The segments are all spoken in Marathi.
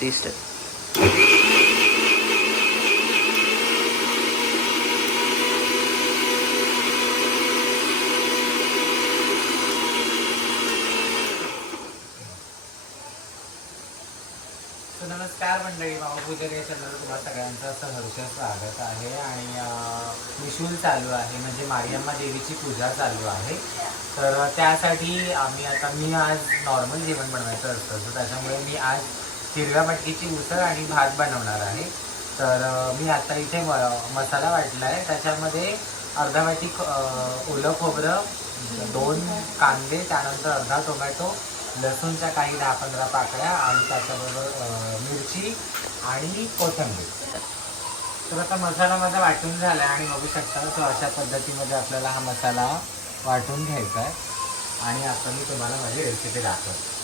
तीस तर नमस्कार मंडळी मामा या चॅनलवर तुम्हाला सगळ्यांचं सहर्ष स्वागत आहे आणि अं, चालू आहे म्हणजे मारियम्मा देवीची पूजा चालू आहे. तर त्यासाठी आम्ही आता मी आज नॉर्मल जेवण बनवायचं असतं तर त्याच्यामुळे मी आज हिरव्या मटकीची उसळ आणि भात बनवणार आहे. तर मी आता इथे म- मसाला वाटला आहे त्याच्यामध्ये अर्धा वाटी ख- ओलं खोबरं दोन कांदे त्यानंतर अर्धा टोमॅटो लसूणच्या काही दहा पंधरा पाकळ्या आणि त्याच्याबरोबर मिरची आणि कोथिंबीर. तर आता मसाला माझा वाटून झाला आहे आणि बघू शकता तो अशा पद्धतीमध्ये आपल्याला हा मसाला वाटून घ्यायचा आहे. आणि आता मी तुम्हाला माझी रेसिपी दाखवतो.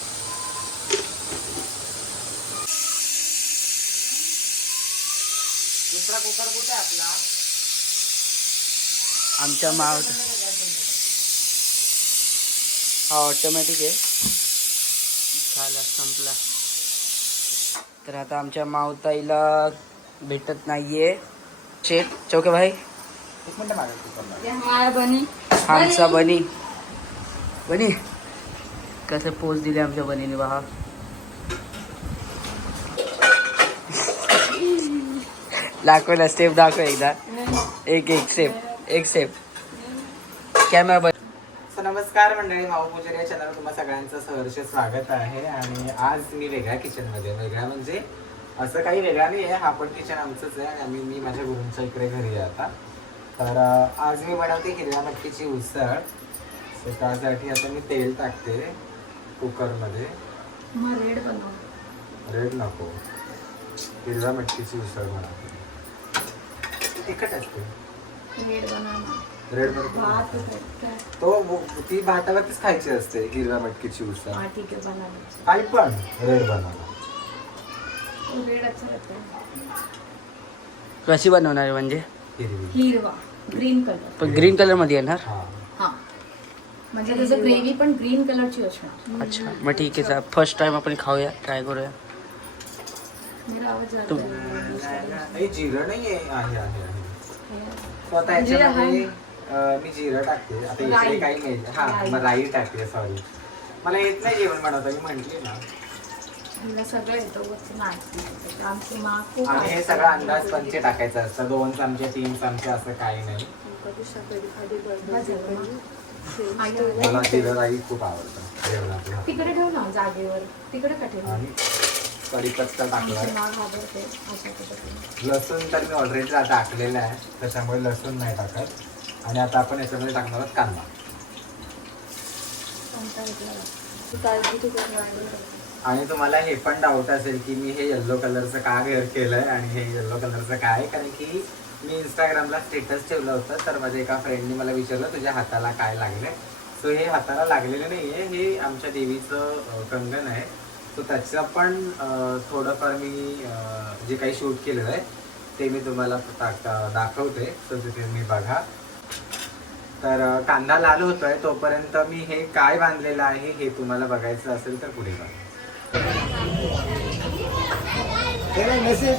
दुसरा कुकर कुठे आपला? आमच्या माव हा ऑटोमॅटिक आहे. झाला संपला. तर आता आमच्या मावताईला भेटत नाहीये. शेत चौके भाई. एक मिनटं बनी. आमचा बनी. बनी. कसं पोच दिले आमच्या बनीने बहा दाखव ना स्टेप दाखव एकदा. एक एक स्टेप एक स्टेप कॅमेरा सो नमस्कार मंडळी माऊ पूजन या चॅनलवर तुम्हा सगळ्यांचं सहर्ष स्वागत आहे. आणि आज मी वेगळ्या किचनमध्ये. वेगळ्या म्हणजे असं काही वेगळा नाही आहे हा पण किचन आमचंच आहे. आणि आम्ही मी माझ्या गुरूंच्या इकडे घरी आहे आता. तर आज मी बनवते हिरव्या मटकीची उसळ. सो त्यासाठी आता मी तेल टाकते कुकरमध्ये. मग रेड बनव. रेड नको. हिरव्या मटकीची उसळ बनवते. तिखट असते. रेड बनव रेड भात मध्ये तो ती भातावरतीच खायची असते हिरव्या मटकीची उसळ. हाँ ठीक है बनाना काही पण रेड बनवला रेड अच्छा लगता है कशी बनवणार आहे म्हणजे? हिरवी. हिरवा ग्रीन कलर पण ग्रीन कलरमध्ये येणार? हा. हा. म्हणजे त्याचं ग्रेव्ही पण ग्रीन कलरची असणार. अच्छा मग ठीक आहे फर्स्ट टाइम आपण खाऊया ट्राय करूया. मेरा आवाज है। नाही जिरं नाही आहे आहे. तो आता जिरं याच्यामध्ये. अं, मी जिरं टाकते आता इकडे राई. काही नाही हा. मग राई टाकते सॉरी मला येत नाही जेवण बनवता मी म्हंटली ना. मला सगळं येतं वरती नाही आमची मा खूप आणि हे सगळं अंदाज पंचे टाकायचं असतं. दोन चमचे तीन चमचे असं काही नाही. मला जिरं राई खूप आवडतं जेवणातलं. तिकडे ठेव ना जागेवर. तिकडे का ठेव आणि कढीपत्ता पद्धतीने लसूण तर मी ऑलरेडी टाकलेलं आहे. त्याच्यामुळे लसूण नाही टाकत. आणि आता आपण याच्यामध्ये टाकणार आहोत कांदा. आणि तुम्हाला हे पण डाऊट असेल की मी हे येल्लो कलरचं का वेअर केलंय आणि हे येल्लो कलरचं काय? आहे? कारण की मी इंस्टाग्रामला स्टेटस ठेवलं होतं. तर माझ्या एका फ्रेंडने मला विचारलं तुझ्या हाताला काय लागलंय? सो हे हाताला लागलेलं नाही आहे हे आमच्या देवीचं कंगन आहे. सो त्याचं पण थोडंफार मी जे काही शूट केलेलं आहे ते मी तुम्हाला दाखवते. सो तिथे मी बघा. तर कांदा लाल होतोय तोपर्यंत मी हे काय बांधलेलं आहे हे तुम्हाला बघायचं असेल तर पुढे बघा. मेसेज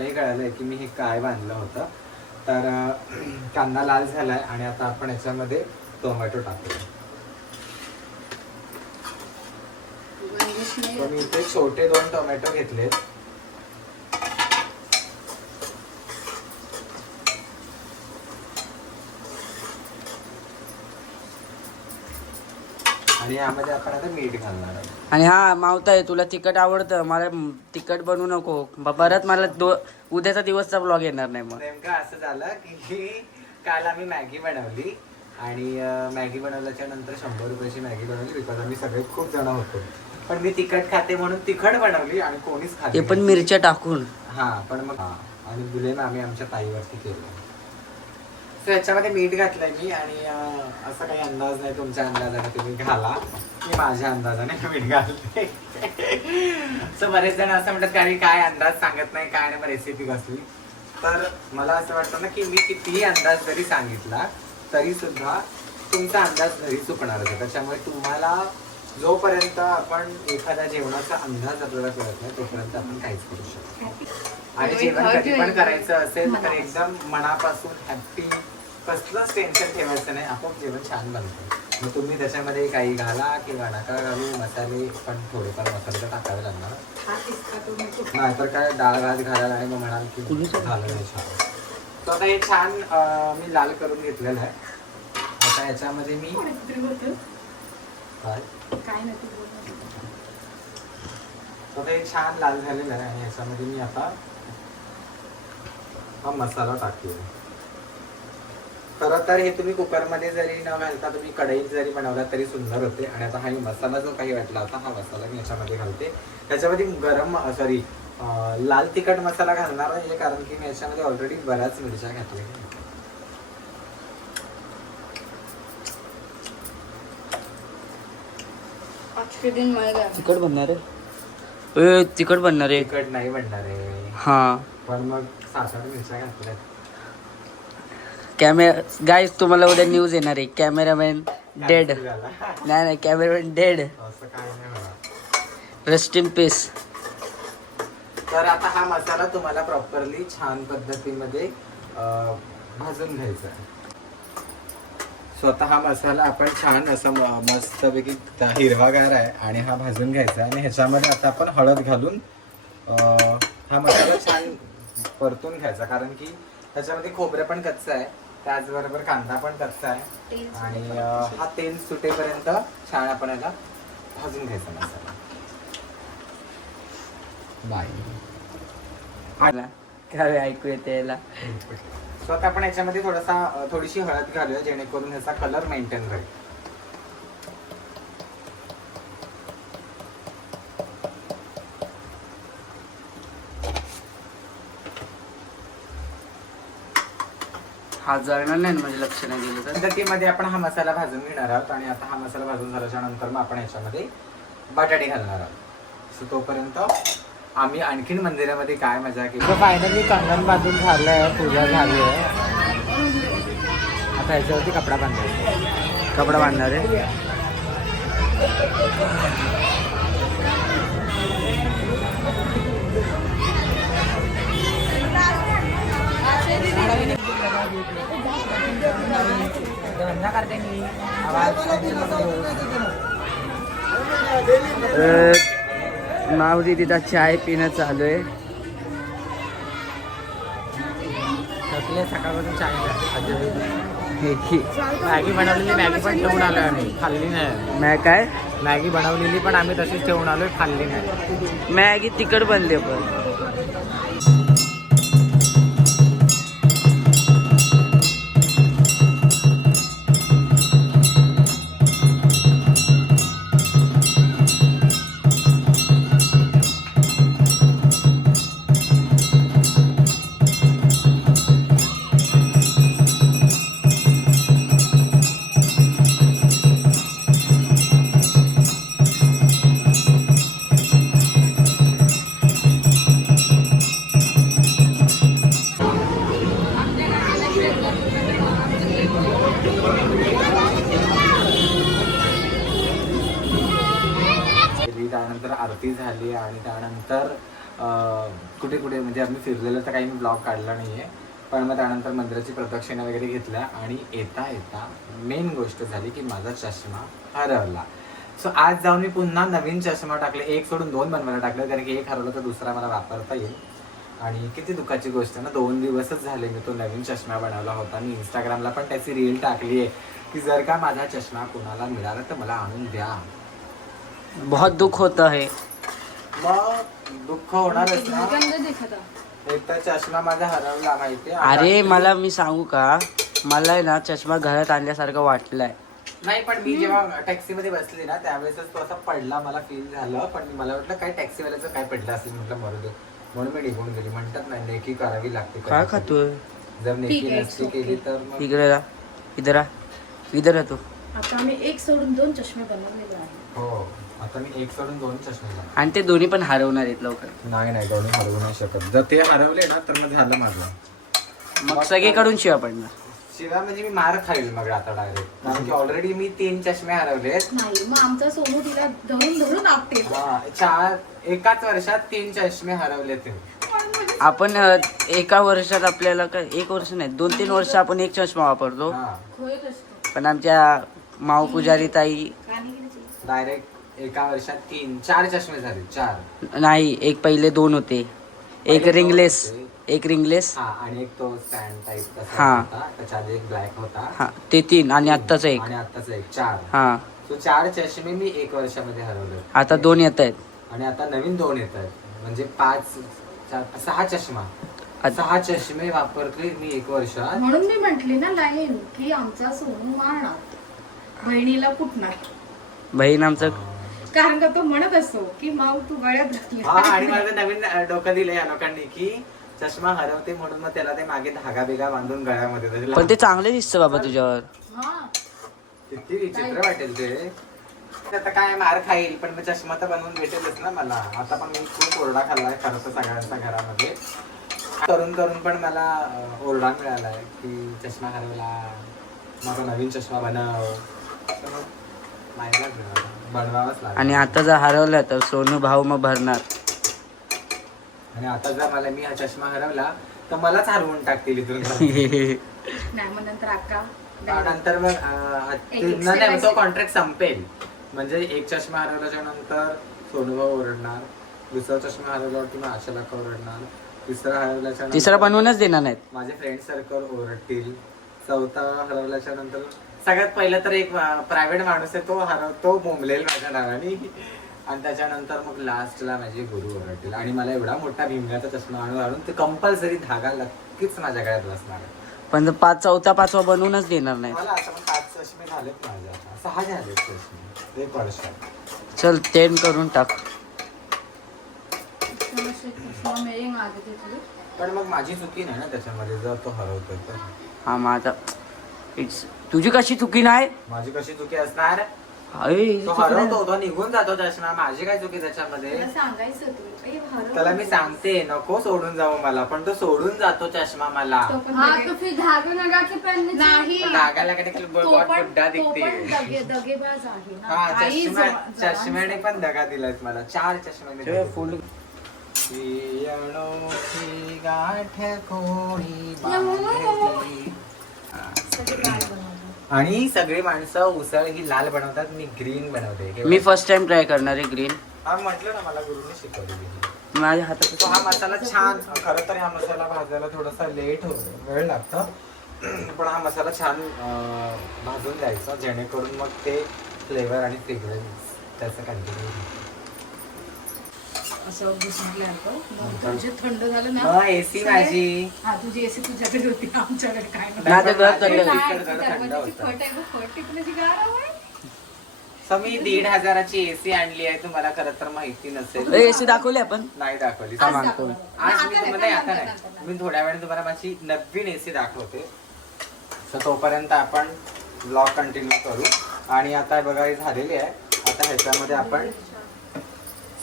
आहे तुम्हालाही कळालंय की मी हे काय बांधलं होतं. तर कांदा लाल झालाय आणि आता आपण याच्यामध्ये टोमॅटो टाकूया. तर मी इथे छोटे दोन टोमॅटो घेतलेत. आणि यामध्ये आपण आता मीठ घालणार आहोत आणि हा मावता आहे तुला तिखट आवडतं. मला म, तिखट बनवू नको. ब- परत मला दो उद्याचा दिवसचा ब्लॉग येणार नाही मग. नेमकं असं झालं की काल आम्ही मॅगी बनवली आणि अं, मॅगी बनवल्याच्या नंतर शंभर रुपयाची मॅगी बनवली बिकॉज आम्ही सगळे खूप जण होतो. पण मी तिखट खाते म्हणून तिखट बनवली आणि कोणीच खाते ते पण मिरच्या टाकून. हा पण मग हा. आणि ना आम्ही आमच्या ताईवरती केलं. याच्यामध्ये मीठ घातलंय मी आणि असं काही अंदाज नाही तुमच्या अंदाजाने तुम्ही घाला. मी माझ्या अंदाजाने मीठ घालते. सो बरेच जण असं म्हणतात काही काय अंदाज सांगत नाही काय नाही रेसिपी कसली? तर मला असं वाटतं ना की मी कितीही अंदाज जरी सांगितला तरी सुद्धा तुमचा अंदाज घरी चुकणारच आहे त्याच्यामुळे तुम्हाला जोपर्यंत आपण एखाद्या जेवणाचा अंदाज आपल्याला कळत नाही तोपर्यंत आपण काहीच करू शकत. आणि जेवण कधी पण करायचं असेल तर एकदम मनापासून हॅप्पी कसलंच टेन्शन ठेवायचं नाही. आपोआप जेवण छान बनतं. मग तुम्ही त्याच्यामध्ये काही घाला किंवा नका घालू मसाले पण थोडेफार मसाले तर टाकावे लागणार. नाहीतर काय डाळ भात घालाल आणि मग म्हणाल की झालं नाही छान. तर आता हे छान मी लाल करून घेतलेलं आहे. आता याच्यामध्ये मी काय? तू. तर हे छान लाल झालेलं आहे आणि याच्यामध्ये मी आता हा मसाला टाकूया खरं तर हे तुम्ही कुकरमध्ये जरी न घालता तुम्ही कढईत जरी बनवला तरी सुंदर होते. आणि आता हा मसाला जो काही वाटला होता हा मसाला मी याच्यामध्ये घालते. त्याच्यामध्ये गरम सॉरी लाल तिखट मसाला घालणार आहे कारण की मी याच्यामध्ये ऑलरेडी बऱ्याच मिरच्या घातल्या तिखट बनणार आहे. ए तिखट बनणार आहे. तिखट नाही बनणार आहे. हा. पण मग सात आठ मिरच्या घातल्या कॅमेरा गाईज तुम्हाला उद्या न्यूज येणार आहे. कॅमेरामॅन डेड नाही नाही cameraman dead rest in peace तर आता हा मसाला तुम्हाला प्रॉपरली छान पद्धतीमध्ये भाजून घ्यायचा आहे. स्वतः हा मसाला आपण छान असा म- मस्तपैकी हिरवागार आहे आणि हा भाजून घ्यायचा आणि ह्याच्यामध्ये आता आपण हळद घालून हा मसाला छान परतून घ्यायचा. कारण की त्याच्यामध्ये खोबरं पण कच्चं आहे. त्याचबरोबर कांदा पण कच्चा आहे. आणि अं, हा तेल सुटेपर्यंत छान आपण याला भाजून घ्यायचा मसाला. बाय काय ऐकू येते याला. सो आता आपण याच्यामध्ये थोडासा अ, थोडीशी हळद घालूया जेणेकरून ह्याचा कलर मेंटेन राहील हा जळणार नाही ना म्हणजे लक्ष नाही दिलं तर? पद्धतीमध्ये आपण हा मसाला भाजून घेणार आहोत आणि आता हा मसाला भाजून झाल्याच्यानंतर मग आपण याच्यामध्ये बटाटे घालणार आहोत. सो तोपर्यंत आम्ही आणखीन मंदिरामध्ये काय मजा केली? फायनली कंगन बांधून झालंय पूजा झाली आहे. आता याच्यावरती कपडा बांधायचा. कपडा बांधणार आहे. मावरी तिथं चाय पिणं चालू आहे. सकाळपासून चाय की. मॅगी बनवलेली मॅगी पण ठेवून आलोय आम्ही. खाल्ली नाही. मॅ काय? मॅगी बनवलेली पण आम्ही तशीच ठेवून आलोय खाल्ली नाही. मॅगी तिखट बनली पण फिरलेलो तर काही मी ब्लॉग काढला नाही आहे पण मग त्यानंतर मंदिराची प्रदक्षिणा वगैरे घेतल्या आणि येता येता मेन गोष्ट झाली की माझा चष्मा हरवला. सो आज जाऊन मी पुन्हा नवीन चष्मा टाकले. एक सोडून दोन बनवायला टाकले कारण की एक हरवला तर दुसरा मला वापरता येईल. आणि किती दुःखाची गोष्ट आहे ना दोन दिवसच झाले मी तो नवीन चष्मा बनवला होता. मी इंस्टाग्रामला पण त्याची रील टाकली आहे की जर का माझा चष्मा कोणाला मिळाला तर मला आणून द्या. बहुत दुख होता है. मग दुःख होणारच ना. आहे. एक तर चष्मा माझा हरवला माहितीये. अरे मला मी सांगू का? मला आहे ना चष्मा घरात आणल्यासारखं वाटलंय. नाही पण मी जेव्हा टॅक्सी मध्ये बसली ना त्यावेळेसच तो असा पडला मला फील झालं. पण मला वाटलं काय टॅक्सीवाल्याचं काय पडलं असेल? म्हटलं मरू दे. म्हणून मी निघून गेली. म्हणतात ना नेकी करावी लागते काय. खातोय? जर नेकी नसती केली. तर मग इकडे जा. इधर आ इधर तू. आता आम्ही एक सोडून दोन चष्मे बनवलेले आहे हो. आता मी एक सोडून दोन चष्मे लावले. आणि ते दोन्ही पण हरवणार आहेत लवकर. नाही नाही दोन्ही हरवू नाही शकत. जर ते हरवले ना तर मग झालं माझं. मग सगळीकडून शिवा पडणार. शिवाय म्हणजे मी मार खाईल मग आता डायरेक्ट कारण की ऑलरेडी मी तीन चष्मे हरवलेत. नाही मग आमचा सोनू तिला धरून धरून आपटेल. हा, चार एकाच वर्षात तीन चष्मे हरवले ते. आपण अ, एका वर्षात आपल्याला काय एक वर्ष नाही दोन तीन वर्ष आपण एक चष्मा वापरतो. हा. खोयत असतो पण आमच्या माऊ पुजारी ताई डायरेक्ट एका वर्षात तीन चार चष्मे झाले चार. नाही एक पहिले दोन होते. एक पहिले रिंगलेस. एक रिंगलेस हा आणि एक तो स्टँड टाईप हा. होता. त्याच्या आधी एक ब्लॅक होता. हा ते तीन आणि आत्ताच एक. आणि आत्ताच एक चार. हा. तो चार चष्मे मी एक वर्षामध्ये हरवले. आता दोन येत आहेत. आणि आता नवीन दोन येत आहेत. म्हणजे पाच चार सहा चष्मा. अच्छा. सहा चष्मे वापरले मी एक वर्षात. म्हणून मी म्हंटली ना लाईन की आमचा सोनू मारणार बहिणीला कुटणार बहीण आमचं कारण का तो म्हणत असतो की माऊ तू गळ्यात हा आणि घातली मला ते नवीन डोकं दिलं या लोकांनी की चष्मा हरवते म्हणून मग त्याला ते मागे धागा बिगा बांधून गळ्यामध्ये त्याचे पण ते चांगले दिसतं बाबा तुझ्यावर. हा किती विचित्र वाटेल ते. आता काय मार खाईल पण मग चष्मा तर बनवून भेटेलच ना मला. आता पण मी खूप ओरडा खाल्लाय खरं तर सगळ्यांच्या घरामध्ये. करून करून पण मला अं, ओरडा मिळालाय की चष्मा हरवला माझा नवीन चष्मा बनव. तर मग. बनवावाच लागेल. आणि आता जर हरवलं तर सोनू भाऊ मग भरणार. आणि आता जर मला मी हा चष्मा हरवला तर मलाच हरवून टाकतील इथून नाही मग नंतर अक्का नंतर मग अं, एक- ते- एक नाही, नाही, step तो by step. कॉन्ट्रॅक्ट संपेल. म्हणजे एक चष्मा हरवल्याच्या नंतर सोनूभाऊ ओरडणार दुसरा चष्मा हरवल्यावरती मग आशाला ओरडणार तिसरा हरवल्याच्या नंतर तिसरा बनवूनच देणार नाहीत. माझे फ्रेंड सर्कल ओरडतील. चौथा हरवल्याच्या नंतर सगळ्यात पहिलं तर एक प्रायव्हेट माणूस आहे तो हरव तो बोंबलेल माझ्या नावाने. आणि त्याच्यानंतर मग लास्टला माझे गुरु ओरडतील. आणि मला एवढा मोठा भीमल्याचा चष्मा आणून आणून ते कंपल्सरी धागा नक्कीच माझ्या गळ्यात बसणार आहे. पण जर पाच चौथा पाचवा बनवूनच देणार नाही. मला आता पण पाच चष्मे झालेत माझ्या आता. सहा झालेत चष्मे. एक वर्षात चल टेन करून टाक. पण मग माझी चुकी नाही ना त्याच्यामध्ये जर तो हरवतोय तर. हा आता इट्स तुझी कशी चुकी नाही? माझी कशी चुकी असणार? अरे, हिची तो चुकी नाही. हरवतो तो निघून जातो चष्मा माझी काय चुकी त्याच्यामध्ये? तुला सांगायचं तुला ए, हरव. त्याला मी सांगते नको सोडून जाऊ मला पण तो सोडून जातो चष्मा मला. तो पण हाँ दगे- तो फिर धागे लगा के पहनने नाही. पण धागाला कधी तो बहुत पण बुड्ढा तो पण दिखते. दगे दगेबाज आहे ना. हा काही चष्मा जवा- जवान- चष्म्याने पण दगा दिलाय मला. चार चष्म्याने दिलाय. फुल. ही अनोखी गाठ कोणी. आणि सगळी माणसं उसळ ही लाल बनवतात मी ग्रीन बनवते. मी. फर्स्ट टाइम ट्राय करणार आहे ग्रीन हा म्हटलं ना मला गुरुने शिकवलेली. माझ्या हातात तो हा मसाला छान खरं तर हा मसाला भाजायला थोडासा लेट हो वेळ लागतो. पण हा मसाला छान अं, भाजून द्यायचा जेणेकरून मग ते फ्लेवर आणि फ्रेग्रन्स त्याचं कंटिन्यू असं. मग थंड झालं ना एसी माझी हा तुझी एसी तुझ्याकडे होती आमच्याकडे काय. नाही, घर. फट आहे फट टिपण्याची मी दीड हजाराची एसी आणली आहे तुम्हाला खरं तर माहिती नसेल एसी दाखवली आपण नाही दाखवली हा, आज आता मी नाही, तुम्हाला आता नाही. मी थोड्या वेळाने तुम्हाला माझी नवीन एसी दाखवते तर तोपर्यंत आपण ब्लॉग कंटिन्यू करू आणि आता बघा हे झालेली आहे आता ह्याच्यामध्ये आपण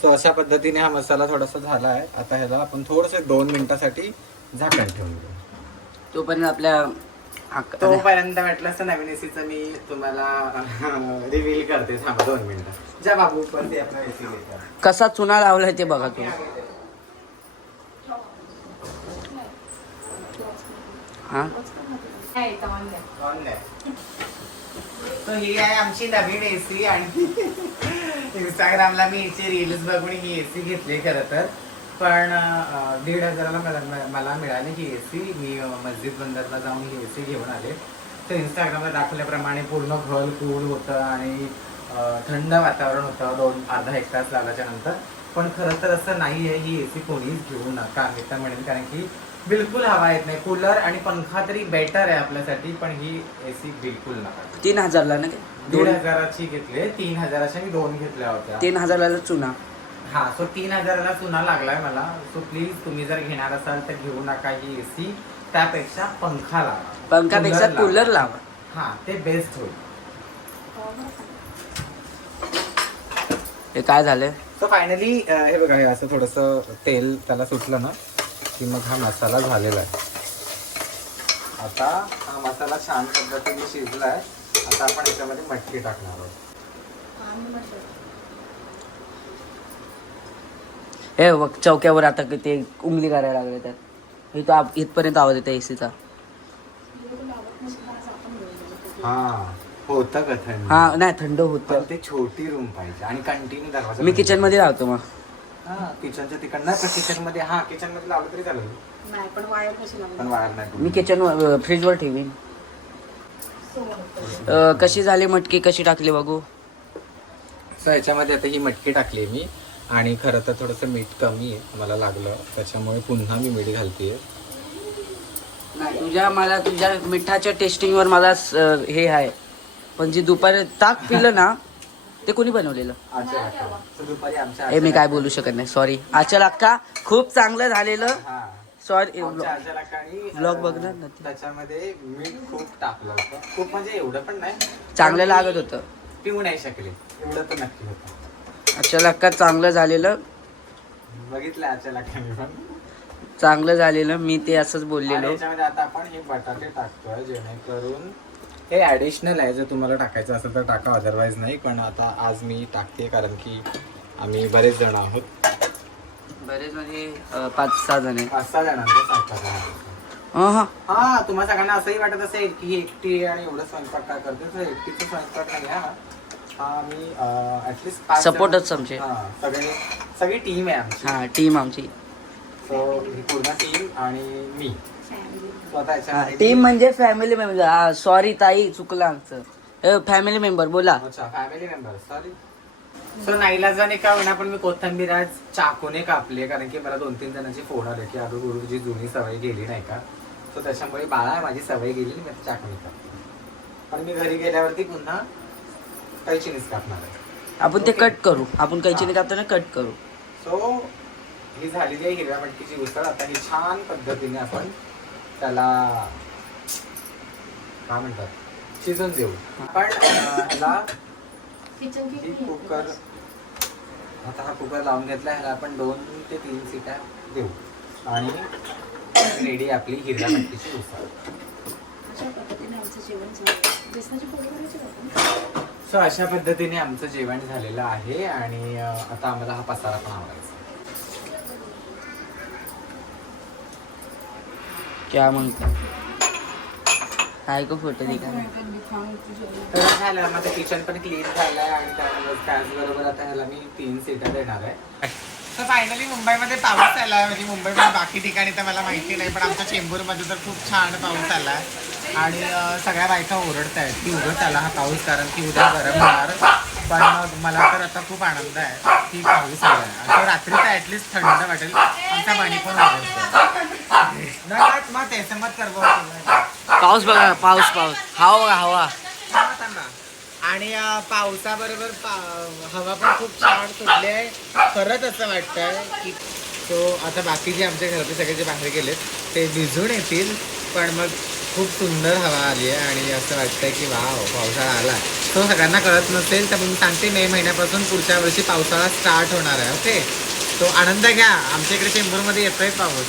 सो अशा पद्धतीने हा मसाला थोडासा झाला आहे. आता ह्याला आपण थोडंसं दोन मिनिटासाठी झाकण ठेवून देऊ. तोपर्यंत आपल्या तोपर्यंत म्हटलं असं नवीन एसीचं मी तुम्हाला रिव्हील करते. थांबा दोन मिनिटं. जा बाबू पण ते आपला एसी कसा चुना लावलाय ते बघा तू हा? तर ही आहे आमची नवीन एसी आणि इंस्टाग्रामला मी हिची रील्स बघून ही एसी घेतली खरं तर. पण दीड हजाराला मला मला मिळाली ही एसी मी मस्जिद बंदरला जाऊन ही एसी घेऊन आले. तर इंस्टाग्रामला दाखवल्याप्रमाणे पूर्ण घर कूल होतं आणि थंड वातावरण होतं दोन अर्धा एक तास लागायच्या नंतर. पण खरं तर असं नाही आहे ही एसी कोणीच घेऊ नका मी तर म्हणेन. कारण की बिलकुल हवा येत नाही. कूलर आणि पंखा तरी बेटर आहे आपल्यासाठी पण ही एसी बिलकुल नका. तीन हजारला ना दीड दोन हजाराची घेतली. तीन हजाराच्या मी दोन घेतल्या होत्या. तीन हजाराला चुना. हा सो तीन हजाराला चुना लागलाय मला. सो प्लीज तुम्ही जर घेणार असाल तर घेऊ नका ही एसी त्यापेक्षा पंखा लावा. पंखापेक्षा Cooler कूलर लावा. हा ते बेस्ट होईल. हे काय झालंय? सो फायनली हे बघा हे असं थोडस तेल त्याला सुटलं ना की मग हा मसाला झालेला आहे. आता हा मसाला छान पद्धतीने शिजलाय. आता आपण याच्यामध्ये मटकी टाकणार आहोत. हे बघ चौक्यावर आता ते उंगली करायला लागले त्यात. इथं आप- इथपर्यंत आवाज येतो एसीचा. हा होतं का थंड? हा नाही थंड होत. ते छोटी रूम पाहिजे आणि कंटिन्यू दरवाजा मी किचनमध्ये राहतो मग. हा किचनच्या तिकडं नाही पण किचनमध्ये हा किचनमध्ये लावलं तरी चालेल. नाही पण वायर कशी लावली? पण वायर नाही मी किचन फ्रीजवर ठेवीन. अं, कशी झाली मटकी? कशी टाकली बघू. सो याच्यामध्ये आता ही मटकी टाकली मी आणि खरं तर थोडंसं मीठ कमी आहे मला लागलं. त्याच्यामुळे पुन्हा मी मीठ घालतीये. नाही तुझ्या मला तुझ्या मिठाच्या टेस्टिंगवर मला स- हे आहे. पण जे दुपारी ताक पिलं ना ते कोणी बनवलेलं? दुपारी आमच्या हे मी काय बोलू शकत नाही. सॉरी आजच्या अक्का खूप चांगलं झालेलं. हा. सॉरी अं, बघणार ना ते. त्याच्यामध्ये मीठ खूप टाकलं होतं. खूप म्हणजे एवढं पण नाही. चांगलं लागत होतं. पिऊ नाही शकले. एवढं तर नक्की होतं. अक्का चांगलं झालेलं. बघितलं लाखाने पण. चांगलं झालेलं मी ते असंच बोललेलो. आता आपण हे बटाटे टाकतोय जेणेकरून हे ऍडिशनल आहे जर तुम्हाला टाकायचं असेल तर टाका अदरवाईज नाही. पण आता आज मी टाकते कारण की आम्ही बरेच जण आहोत. बरेच म्हणजे पाच सहा जण आहे पाच सहा जणांचा स्वयंपाक हा. हा हा सगळ्यांना असंही वाटत असेल की ही एकटी आहे आणि एवढं स्वयंपाक काय करते तर एकटीचा स्वयंपाक नाही हा. हा ऍटलीस्ट Supporters आमचे. सगळे सगळी टीम आहे आमची. हा टीम आमची. सो ही पूर्ण टीम आणि मी. Family. स्वतः याच्यामध्ये टीम म्हणजे फॅमिली मेंबर सॉरी ताई चुकलं आमचं. फॅमिली मेंबर बोला. अच्छा फॅमिली मेंबर सॉरी सो नाईलाजाने का होईना पण मी कोथंबीर आज चाकूने कापले कारण की मला दोन तीन जणांची फोन आले की अगं गुरु तुझी जुनी सवय गेली नाही का? सो त्याच्यामुळे बाळा माझी सवय गेली मी चाकूने कापते पण मी घरी गेल्यावरती पुन्हा कैचीनेच कापणार आहे. आपण ते कट करू. आपण कैचीने कापताना कट करू. सो ही झालेली आहे हिरव्या मटकीची उसळ. आता ही छान पद्धतीने आपण त्याला काय म्हणतात शिजून देऊ. आपण ह्याला किती कुकर. आता हा कुकर लावून घेतला ह्याला आपण दोन ते तीन सीट्या देऊ. आणि रेडी आपली हिरव्या मटकीची उसळ. अशा पद्धतीने आमचं जेवण झालं. बेसनाची पोळी करायची का आपण? सो अशा पद्धतीने आमचं जेवण झालेलं आहे आणि आता आम्हाला हा पसारा पण आवडायचा. क्या म्हणतो? काय फोटो तर झालं माझं किचन पण क्लीन झालंय आणि त्यामुळे त्याचबरोबर आता ह्याला मी तीन सीटर देणार आहे. तर फायनली मुंबईमध्ये पाऊस आला म्हणजे मुंबईमध्ये बाकी ठिकाणी तर मला माहिती नाही पण आमच्या चेंबूरमध्ये तर खूप छान पाऊस आला आणि सगळ्या बायका ओरडत आहेत की उगत आला हा पाऊस कारण की उद्या गरम होणार. पण मग मला तर आता खूप आनंद आहे की पाऊस आला आहे आणि रात्री तर ॲटलिस्ट थंड वाटेल. आमचा पाणी पण ओरडतो मग ते मत पाऊस बघा पाऊस पाऊस. हवा बघा हवा. थांबा, थांबा. आणि अं, पावसाबरोबर पा- हवा पण खूप छान सुटली आहे. खरंच असं वाटतंय की तो आता बाकी जे आमच्या घरातले सगळे जे बाहेर गेलेत ते भिजून येतील पण मग खूप सुंदर हवा आली आहे आणि असं वाटतंय की वा पावसाळा आला तो सगळ्यांना कळत नसेल तर मी सांगते मे महिन्यापासून पुढच्या वर्षी पावसाळा स्टार्ट होणार आहे ओके तो आनंद घ्या. आमच्या इकडे चेंबूरमध्ये येतोय पाऊस.